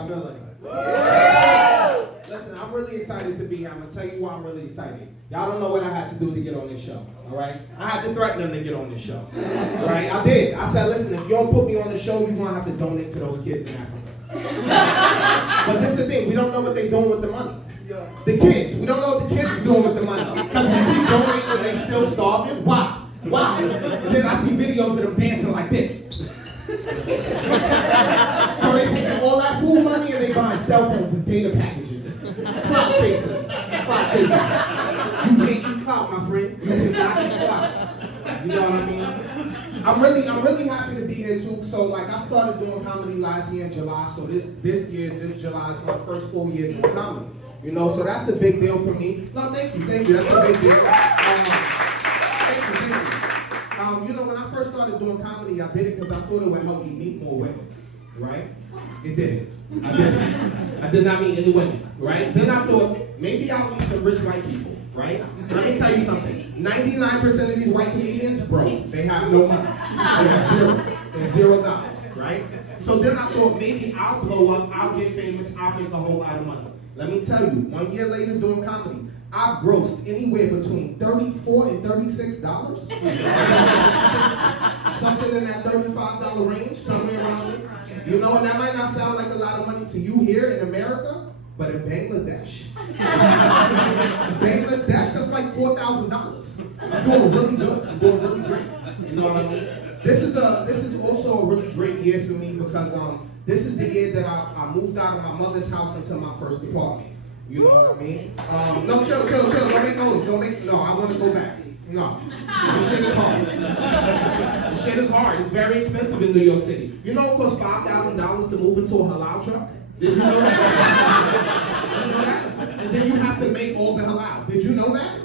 y'all feeling? Yeah. Listen, I'm really excited to be here. I'm gonna tell you why I'm really excited. Y'all don't know what I had to do to get on this show, all right? I had to threaten them to get on this show, all right? I did. I said, listen, if you don't put me on the show, you're gonna have to donate to those kids in Africa. But this is the thing, we don't know what they're doing with the money. The kids, we don't know what the kids are doing with the money. Because we keep donating and they still starving. Why? Why? And then I see videos of them dancing like this. So they taking all that food money and they buying cell phones and data packages. Clout chasers. Clout chasers. You can't eat clout, my friend. You cannot eat clout. You know what I mean? I'm really happy to be here too. So like I started doing comedy last year in July. So this July is my first full year doing comedy. You know, so that's a big deal for me. No, thank you. That's a big deal. Thank you. You know, when I first started doing comedy, I did it because I thought it would help me meet more women, right? It didn't. I didn't. I did not meet any women, right? Then I thought, maybe I'll meet some rich white people, right? Let me tell you something. 99% of these white comedians, broke. They have no money. They have zero. They have $0, right? So then I thought, maybe I'll blow up, I'll get famous, I'll make a whole lot of money. Let me tell you, 1 year later doing comedy, I've grossed anywhere between $34 and $36. Something in that $35 range, somewhere around it. You know, and that might not sound like a lot of money to you here in America, but in Bangladesh. That's like $4,000. I'm doing really good. I'm doing really great. You know what I mean? This is also a really great year for me because this is the year that I moved out of my mother's house into my first apartment. You know what I mean? No, chill. Don't make noise. No, I want to go back. No. This shit is hard. This shit is hard. It's very expensive in New York City. You know it costs $5,000 to move into a halal truck? Did you know that? Did you know that? And then you have to make all the halal. Did you know that?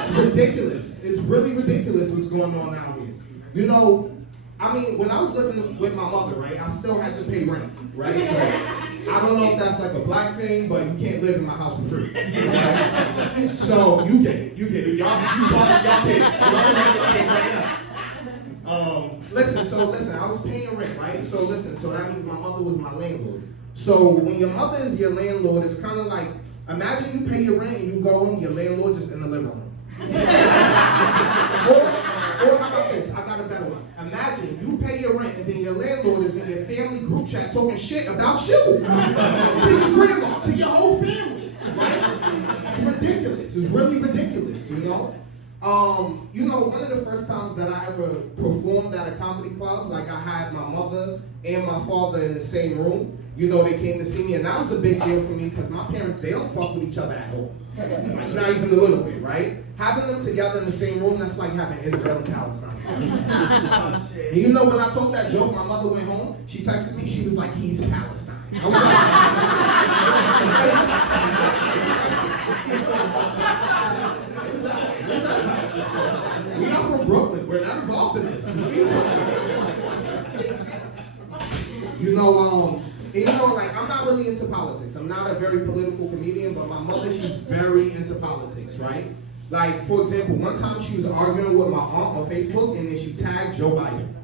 It's ridiculous. It's really ridiculous what's going on out here. You know, I mean, when I was living with my mother, right, I still had to pay rent, right? So I don't know if that's like a black thing, but you can't live in my house for free. Right? So you get it. Y'all charge y'all kids. Listen, I was paying rent, right? So that means my mother was my landlord. So when your mother is your landlord, it's kind of like, imagine you pay your rent and you go home, your landlord just in the living room. Or how about this? I got a better one. Imagine you pay your rent and then your landlord is in your family group chat talking shit about you. To your grandma, to your whole family. Right? It's ridiculous. It's really ridiculous, you know? You know, one of the first times that I ever performed at a comedy club, like I had my mother and my father in the same room. You know, they came to see me, and that was a big deal for me because my parents, they don't fuck with each other at all. Like, not even a little bit, right? Having them together in the same room, that's like having Israel and Palestine. And you know, when I told that joke, my mother went home, she texted me, she was like, he's Palestine. I was like, we are from Brooklyn, we're not involved in this. What are you talking about? You know, and you know, like, I'm not really into politics. I'm not a very political comedian, but my mother, she's very into politics, right? Like, for example, one time she was arguing with my aunt on Facebook, and then she tagged Joe Biden.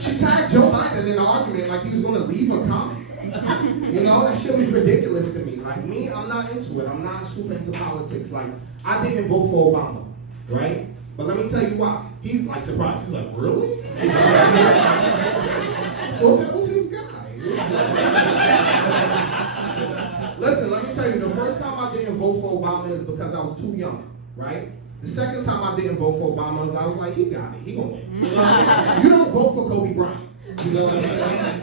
She tagged Joe Biden in the argument like he was going to leave a comment. You know, that shit was ridiculous to me. Like, me, I'm not into it. I'm not super into politics. Like, I didn't vote for Obama, right? But let me tell you why. He's, like, surprised. He's like, really? I thought that was his guy. Listen, let me tell you, the first time I didn't vote for Obama is because I was too young, right? The second time I didn't vote for Obama is I was like, he got it, he gonna win. You don't vote for Kobe Bryant, you know what I'm saying?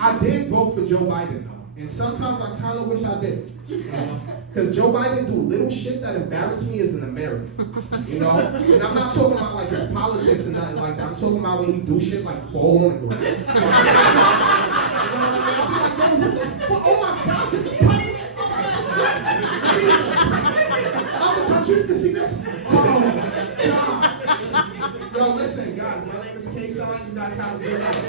I did vote for Joe Biden though, and sometimes I kind of wish I did. Because Joe Biden do little shit that embarrass me as an American, you know? And I'm not talking about like his politics and nothing like that. I'm talking about when he do shit like fall on the ground. You know what I mean? I'll be like, yo, what the fuck? Oh my God, did the president? Jesus Christ. Other countries can see this? Oh, God. Yo, listen, guys, my name is Kaison. You guys have a good night.